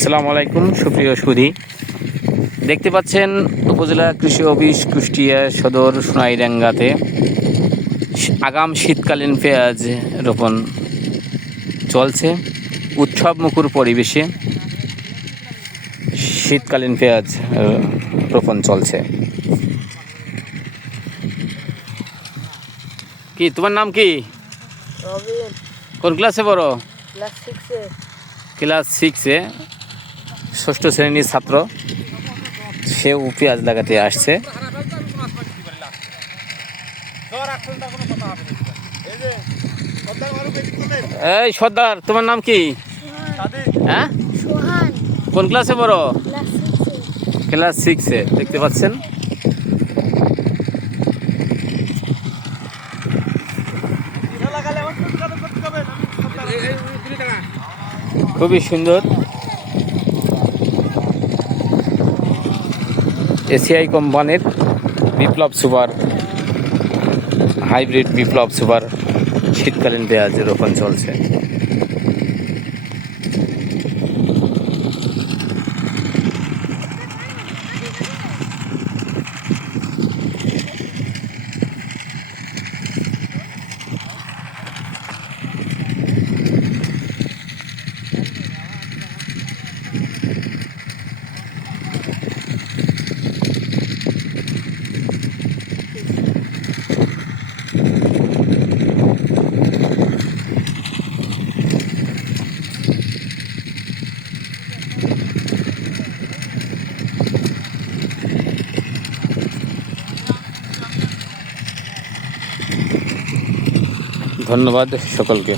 আসসালামু আলাইকুম সুপ্রিয় সুধি। দেখতে পাচ্ছেন উপজেলা কৃষি অফিস কুষ্টিয়া সদর সোনাইডাঙ্গাতে আগাম শীতকালীন পেঁয়াজ রোপণ চলছে। উৎসব মুখর পরিবেশে শীতকালীন পেঁয়াজ রোপণ চলছে। কি তোমার নাম কি? কোন ক্লাসে পড়ো? ক্লাস সিক্সে ক্লাস সিক্সে ষষ্ঠ শ্রেণির ছাত্র। সেও পেঁয়াজ লাগাতে আসছে। এই সর্দার, তোমার নাম কি? হ্যাঁ? কোন ক্লাসে সিক্সে ক্লাস সিক্সে দেখতে পাচ্ছেন? খুবই সুন্দর। এসিআই কোম্পানির Biplob super hybrid Biplob super শীতকালীন পেঁয়াজ রোপণ চলছে। ধন্যবাদ সকলকে